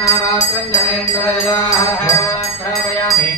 नारात्रञ्जनेन्द्रयामि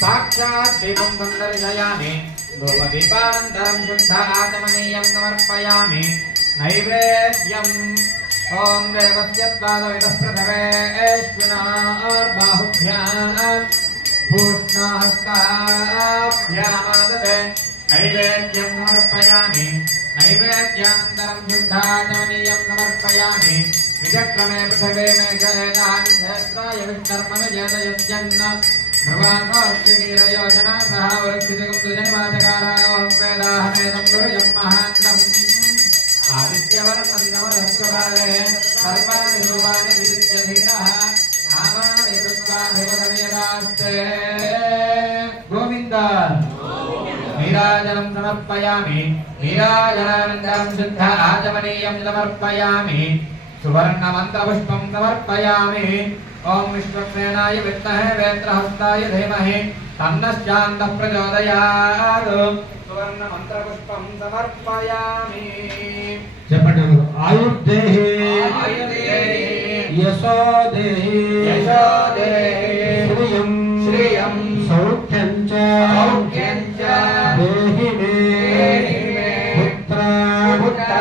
साक्षात् दीपं सन्दर्शयामि धूपदीपानन्तरं शुद्धाचमनीयं समर्पयामि नैवेद्यम् ॐ देवस्य द्वादविदः प्रथमेश्विनार्बाहुभ्याम् भूष्णाहस्ताभ्यामाददे नैवेद्यं समर्पयामि नैवेद्यानन्तरं शुद्धाचमनीयं समर्पयामि विचक्रमे पृथगे मेघलेदान् क्षेत्राय विष्कर्मण जेतयुज्यन्न भ्रुवाङ्गोऽस्यकीरयोजना सह वृक्षितिकं दुजनिवाचकारायोः वेदाहमेदं गुरुयं महान्तम् आदित्यवरसन्दमरस्वकाले सर्वाणि रूपाणि विदित्य धीरः नामानि कृत्वा भिवदनियदास्ते गोविन्द నీరాజనం సమర్పయామి నీరాజనానందరం శుద్ధ రాజమనీయం సమర్పయామి సువర్ణ మంత్రపుష్పం సమర్పయామి ఓం విశ్వక్సేనాయ విత్మహే వేత్రహస్తాయ ధీమహి తన్నశ్చాంత ప్రచోదయాత్ సువర్ణ మంత్రపుష్పం సమర్పయామి చెప్పండి ఆయుర్దేహి ఆయుర్దేహి। యశోదేహి యశోదేహి।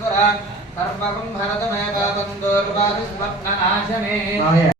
పుత్రాన్. పౌత్రాన్ పౌత్రాన్. ప్రపౌత్రాంశ్చ ప్రపౌత్రాంశ్చ.